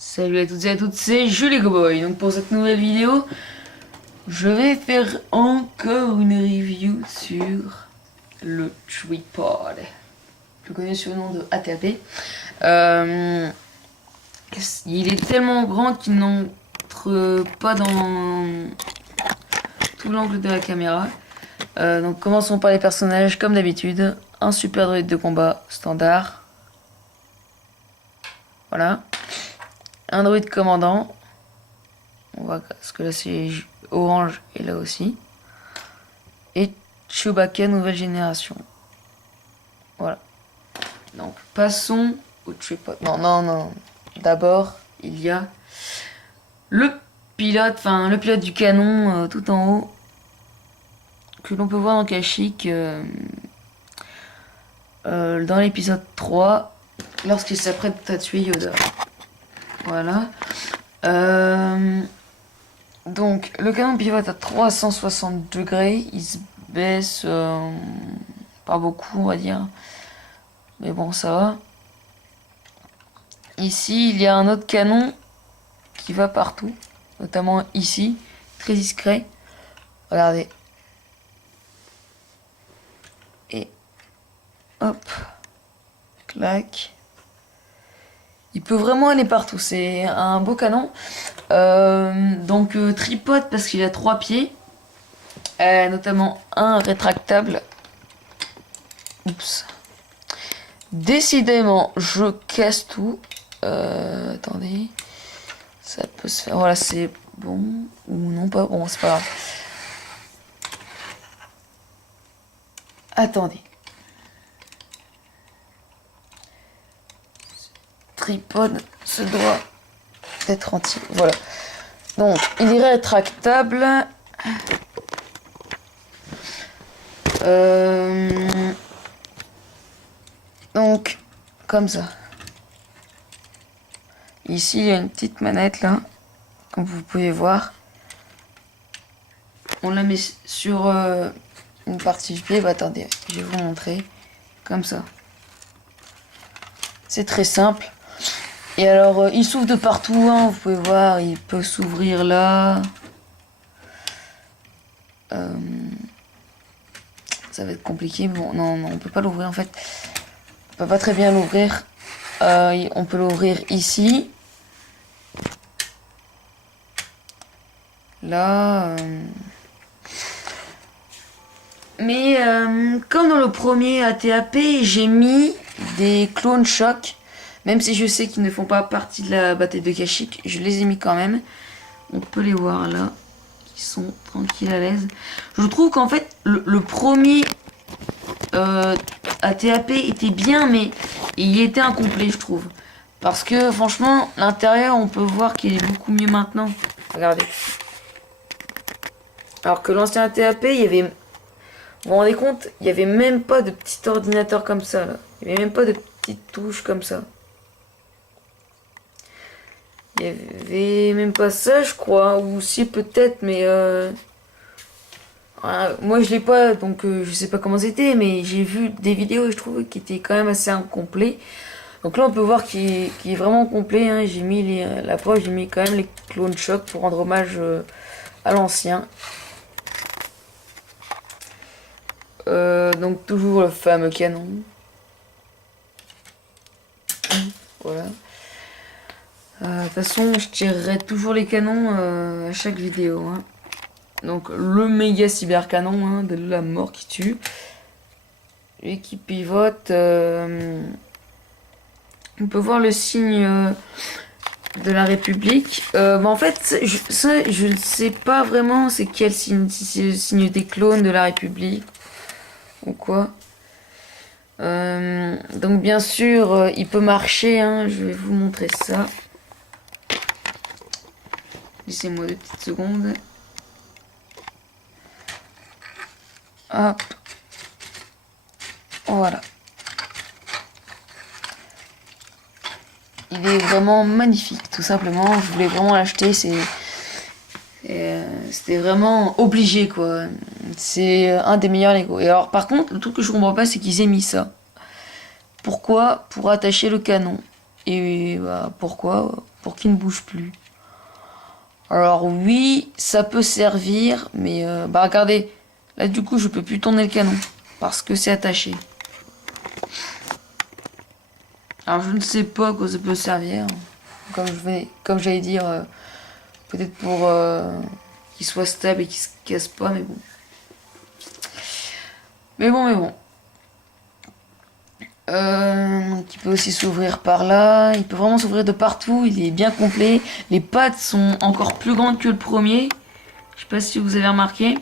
Salut à toutes et à toutes, c'est Julie Cowboy. Donc pour cette nouvelle vidéo, je vais faire encore une review sur le tripod. Je le connais sous le nom de ATAP. Il est tellement grand qu'il n'entre pas dans tout l'angle de la caméra. Donc commençons par les personnages comme d'habitude. Un super droïde de combat standard. Voilà. Un droïde commandant. On voit parce que là c'est orange et là aussi. Et Chewbacca nouvelle génération. Voilà. Donc passons au tripod. Non. D'abord il y a le pilote, le pilote du canon tout en haut que l'on peut voir dans Kashyyyk dans l'épisode 3 lorsqu'il s'apprête à tuer Yoda. Voilà. Donc le canon pivote à 360 degrés, il se baisse pas beaucoup on va dire, mais bon ça va. Ici il y a un autre canon qui va partout, notamment ici, très discret. Regardez. Et hop, clac. Il peut vraiment aller partout, c'est un beau canon. Donc tripode parce qu'il a 3 pieds, notamment un rétractable. Oups. Décidément, je casse tout. Attendez, ça peut se faire. Voilà, c'est bon ou non pas bon, c'est pas grave. Attendez. Tripode se doit d'être entier. Voilà. Donc, il est rétractable. Donc, comme ça. Ici, il y a une petite manette là, comme vous pouvez voir. On la met sur une partie du pied. Bah, attendez, je vais vous montrer. Comme ça. C'est très simple. Et alors, il s'ouvre de partout, hein, vous pouvez voir, il peut s'ouvrir là. Ça va être compliqué, mais bon, non, on peut pas l'ouvrir en fait. On peut pas très bien l'ouvrir. On peut l'ouvrir ici. Là. Mais comme dans le premier ATAP, j'ai mis des clones choc. Même si je sais qu'ils ne font pas partie de la bataille de Kashyyyk, je les ai mis quand même. On peut les voir là. Ils sont tranquilles à l'aise. Je trouve qu'en fait, le premier ATAP était bien, mais il était incomplet, je trouve. Parce que franchement, l'intérieur, on peut voir qu'il est beaucoup mieux maintenant. Regardez. Alors que l'ancien ATAP, il y avait... Vous vous rendez compte, il n'y avait même pas de petit ordinateur comme ça, là. Il n'y avait même pas de petites touches comme ça. Il y avait même pas ça, je crois, ou si peut-être, mais moi je l'ai pas, donc je sais pas comment c'était, mais j'ai vu des vidéos et je trouve qu'il était quand même assez incomplet. Donc là on peut voir qu'il est vraiment complet, hein. J'ai mis la preuve, j'ai mis quand même les clones choc pour rendre hommage à l'ancien. Donc toujours le fameux canon. Voilà. De toute façon, je tirerai toujours les canons à chaque vidéo. Hein. Donc le méga cyber canon hein, de la mort qui tue. Et qui pivote. On peut voir le signe de la République. En fait, je ne sais pas vraiment c'est quel signe. Si c'est le signe des clones de la République ou quoi. Donc bien sûr, il peut marcher. Hein, je vais vous montrer ça. Laissez-moi 2 petites secondes. Hop. Voilà. Il est vraiment magnifique, tout simplement. Je voulais vraiment l'acheter. C'était vraiment obligé, quoi. C'est un des meilleurs Lego. Et alors, par contre, le truc que je comprends pas, c'est qu'ils aient mis ça. Pourquoi? Pour attacher le canon. Et bah, pourquoi? Pour qu'il ne bouge plus. Alors oui, ça peut servir, mais bah regardez, là du coup je peux plus tourner le canon parce que c'est attaché. Alors je ne sais pas à quoi ça peut servir. Comme j'allais dire, peut-être pour qu'il soit stable et qu'il se casse pas, mais bon. Mais bon. Donc il peut aussi s'ouvrir par là. Il peut vraiment s'ouvrir de partout. Il est bien complet. Les pattes sont encore plus grandes que le premier. Je sais pas si vous avez remarqué.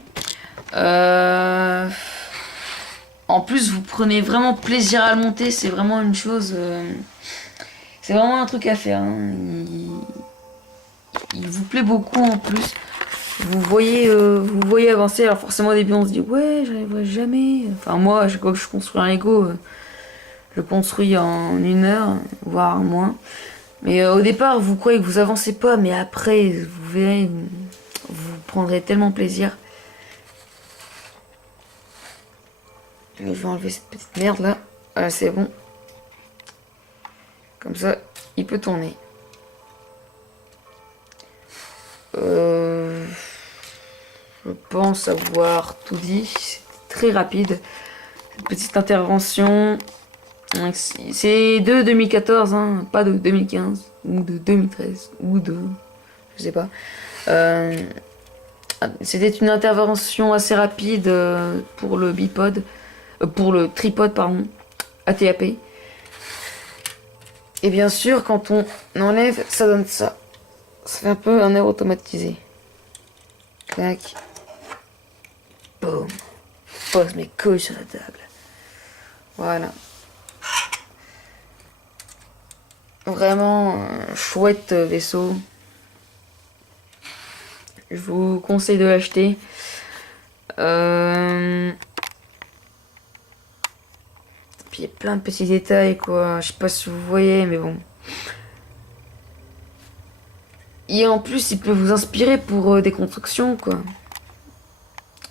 En plus, vous prenez vraiment plaisir à le monter. C'est vraiment une chose. C'est vraiment un truc à faire. Hein. Il vous plaît beaucoup en plus. Vous voyez avancer. Alors forcément au début on se dit ouais, j'arriverai jamais. Enfin moi, quand je construis un Lego, je le construis en 1 heure, voire moins. Mais au départ, vous croyez que vous avancez pas, mais après, vous verrez, vous prendrez tellement plaisir. Je vais enlever cette petite merde là. Voilà, c'est bon. Comme ça, il peut tourner. Je pense avoir tout dit. C'est très rapide. Cette petite intervention. C'est de 2014, hein, pas de 2015, ou de 2013, ou de... Je sais pas. C'était une intervention assez rapide pour le bipod, pour le tripod, pardon, ATAP. Et bien sûr, quand on enlève, ça donne ça. Ça fait un peu un air automatisé. Clac. Boum. Je pose mes couilles sur la table. Voilà. Vraiment un chouette vaisseau. Je vous conseille de l'acheter. Puis il y a plein de petits détails quoi. Je sais pas si vous voyez mais bon. Et en plus il peut vous inspirer pour des constructions quoi.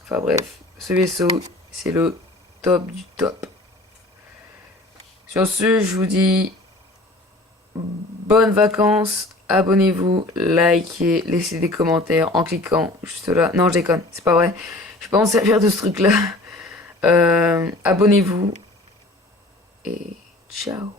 Enfin bref, ce vaisseau c'est le top du top. Sur ce, je vous dis bonnes vacances, abonnez-vous, likez, laissez des commentaires en cliquant juste là. Non, je déconne, c'est pas vrai. Je vais pas m'en servir de ce truc-là. Abonnez-vous et ciao.